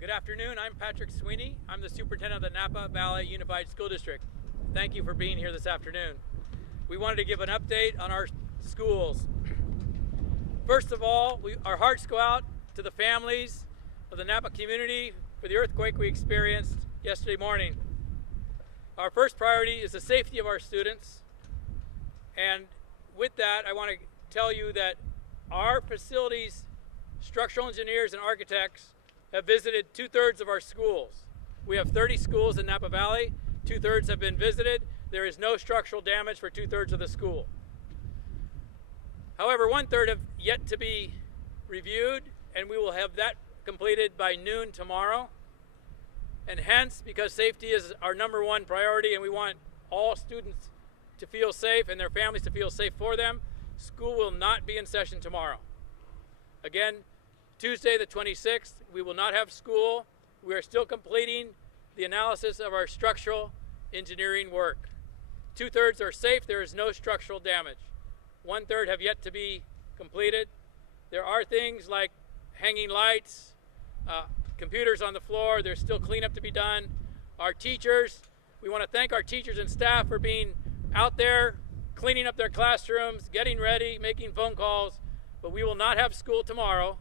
Good afternoon. I'm Patrick Sweeney. I'm the superintendent of the Napa Valley Unified School District. Thank you for being here this afternoon. We wanted to give an update on our schools. First of all, our hearts go out to the families of the Napa community for the earthquake we experienced yesterday morning. Our first priority is the safety of our students. And with that, I want to tell you that our facilities, structural engineers and architects have visited 2/3 of our schools. We have 30 schools in Napa Valley. 2/3 have been visited. There is no structural damage for 2/3 of the school. However, 1/3 have yet to be reviewed, and we will have that completed by noon tomorrow. And hence, because safety is our #1 priority and we want all students to feel safe and their families to feel safe for them, school will not be in session tomorrow. Again, Tuesday the 26th, we will not have school. We are still completing the analysis of our structural engineering work. 2/3 are safe. There is no structural damage. 1/3 have yet to be completed. There are things like hanging lights, computers on the floor. There's still cleanup to be done. Our teachers, we want to thank our teachers and staff for being out there, cleaning up their classrooms, getting ready, making phone calls. But we will not have school tomorrow,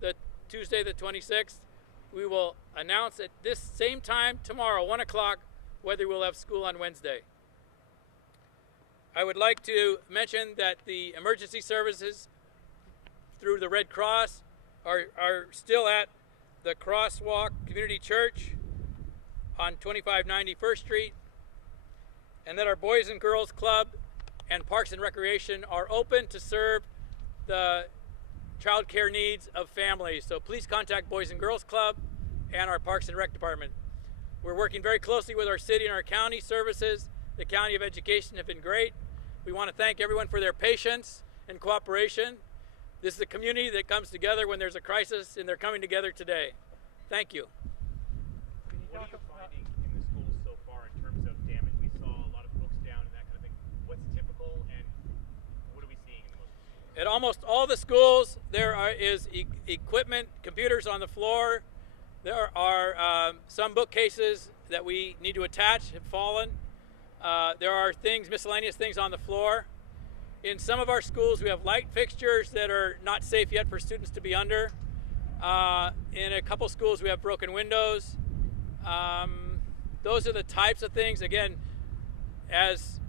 the Tuesday the 26th. We will announce at this same time tomorrow, 1 o'clock, whether we'll have school on Wednesday. I would like to mention that the emergency services through the Red Cross are still at the Crosswalk Community Church on 2590 First Street, and that our Boys and Girls Club and Parks and Recreation are open to serve the child care needs of families. So please contact Boys and Girls Club and our Parks and Rec Department. We're working very closely with our city and our county services. The County of Education have been great. We want to thank everyone for their patience and cooperation. This is a community that comes together when there's a crisis, and they're coming together today. Thank you. What are you finding in the schools so far in terms of damage? We saw a lot of books down and that kind of thing. What's typical, and what are we seeing in the most schools? At almost all the schools, there is equipment, computers on the floor. There are some bookcases that we need to attach have fallen. There are things, miscellaneous things on the floor. In some of our schools, we have light fixtures that are not safe yet for students to be under. In a couple schools, we have broken windows. Those are the types of things. Again, as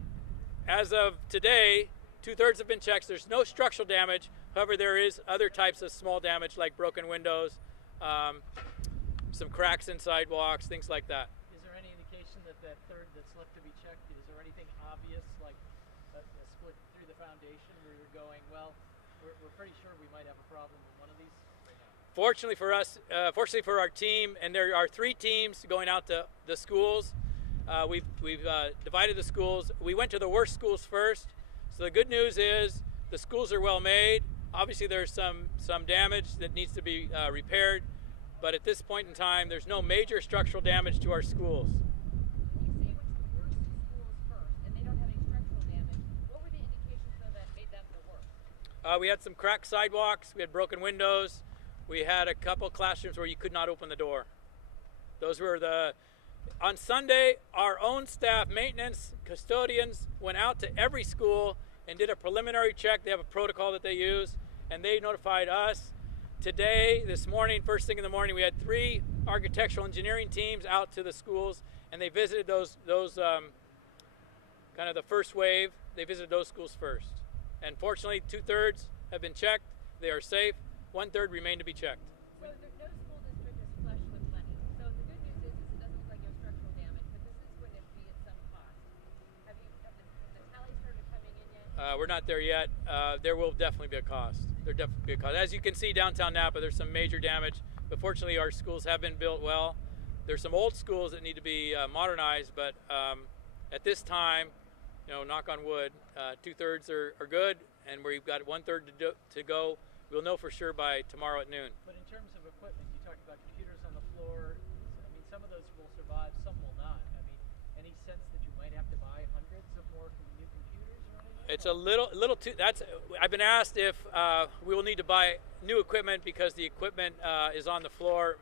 of today, 2/3 have been checked. There's no structural damage. However, there is other types of small damage like broken windows, some cracks in sidewalks, things like that. Is there any indication that that 1/3 that's left to be checked, is there anything obvious like a split through the foundation where you're going, well, we're pretty sure we might have a problem with one of these right now? Fortunately for us, fortunately for our team, and there are 3 teams going out to the schools. We've divided the schools. We went to the worst schools first. So the good news is the schools are well made. Obviously there's some damage that needs to be repaired, but at this point in time, there's no major structural damage to our schools. When you say you went to the worst schools first and they don't have any structural damage, what were the indications though that made them the worst? We had some cracked sidewalks, we had broken windows, we had a couple classrooms where you could not open the door. Those were on Sunday, our own staff, maintenance, custodians, went out to every school and did a preliminary check. They have a protocol that they use, and they notified us. Today, this morning, first thing in the morning, we had 3 architectural engineering teams out to the schools, and they visited those kind of the first wave. They visited those schools first. And fortunately, 2/3 have been checked. They are safe. 1/3 remain to be checked. So no school district is flush with money. So the good news is it doesn't look like there's structural damage, but this is going to be at some cost. Have the tally started coming in yet? We're not there yet. There will definitely be a cost. There definitely be a cost. As you can see downtown Napa, there's some major damage, but fortunately our schools have been built well. There's some old schools that need to be modernized, but at this time, knock on wood, 2/3 are good, and we've got 1/3 to go. We'll know for sure by tomorrow at noon. But in terms of equipment, you talked about computers on the floor. I mean, some of those will survive, some will not. I mean, any sense that you might have to buy hundreds of more new computers or anything? It's a little too. I've been asked if we will need to buy new equipment because the equipment is on the floor.